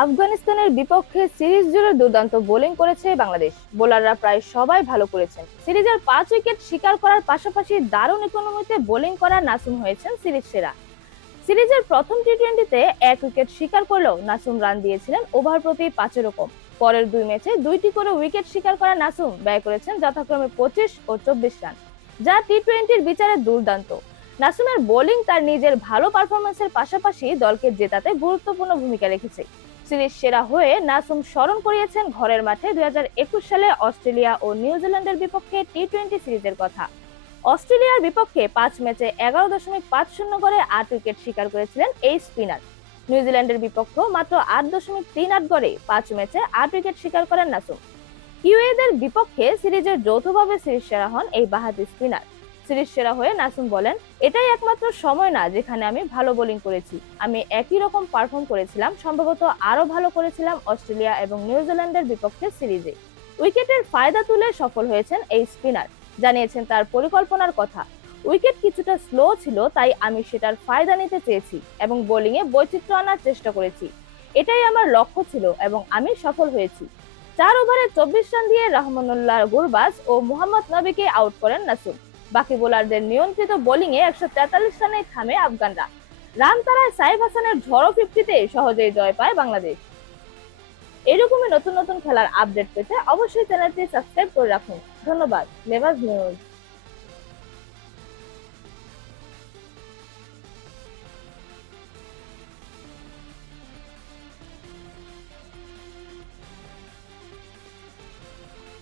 আফগানিস্তানের বিপক্ষে সিরিজ জুড়ে দুর্দান্ত বোলিং করেছে বাংলাদেশ। বোলাররা প্রায় সবাই ভালো করেছেন। সিরিজের 5 উইকেট শিকার করার পাশাপাশি দারুণ ইকোনমিতে বোলিং করা নাসুম হয়েছেন সিরিজ সেরা। সিরিজের প্রথম টি-20তে 1 উইকেট শিকার করলেও নাসুম রান দিয়েছিলেন ওভার প্রতি 5-এরও কম। পরের 2 ম্যাচে 2টি করে উইকেট শিকার করা নাসুম ব্যয় করেছেন যথাক্রমে 25 ও 24 রান, যা টি-20র বিচারে দুর্দান্ত। নাসুমের বোলিং তার নিজের ভালো পারফরমেন্সের পাশাপাশি দলকে জেতাতে গুরুত্বপূর্ণ ভূমিকা রেখেছে। সিরিজ সেরা হয়ে নাসুম স্মরণ করিয়েছেন ঘরের মাঠে 2021 সালে অস্ট্রেলিয়া ও নিউজিল্যান্ডের বিপক্ষে টি-20 সিরিজের কথা। অস্ট্রেলিয়ার বিপক্ষে 5 ম্যাচে 11.50 গড়ে 8 উইকেট শিকার করেছিলেন এই স্পিনার। নিউজিল্যান্ডের বিপক্ষেও মাত্র 8.38 গড়ে 5 ম্যাচে 8 উইকেট শিকার করেন নাসুম। ইউএইদের বিপক্ষে সিরিজের যৌথভাবে সিরিজ সেরা হন এই বাঁহাতি স্পিনার। সিরিজ সেরা হয়ে নাসুম বলেন, এটাই একমাত্র সময় না যেখানে আমি ভালো বোলিং করেছি। আমি একই রকম পারফর্ম করেছিলাম, সম্ভবত আরো ভালো করেছিলাম অস্ট্রেলিয়া এবং নিউজিল্যান্ডের বিপক্ষে সিরিজে। উইকেটের ফায়দা তুলে সফল হয়েছেন এই স্পিনার। জানিয়েছেন তার পরিকল্পনার কথা। উইকেট কিছুটা স্লো ছিল, তাই আমি সেটার ফায়দা নিতে চেয়েছি এবং বোলিংয়ে বৈচিত্র্য আনার চেষ্টা করেছি। এটাই আমার লক্ষ্য ছিল এবং আমি সফল হয়েছি। 4 ওভারে 24 রান দিয়ে রহমানুল্লাহ গুরবাজ ও মোহাম্মদ নবীকে আউট করেন নাসুম। বাকি বোলারদের নিয়ন্ত্রিত বোলিংয়ে 143 রানে থামে আফগানরা। রান তাড়ায় সাইফ হাসানের ঝড়ো 50-তে সহজেই জয় পায় বাংলাদেশ। এরকমই নতুন নতুন খেলার আপডেট পেতে অবশ্যই চ্যানেলটি সাবস্ক্রাইব করে রাখুন। ধন্যবাদ। লেভাজ নিউজ।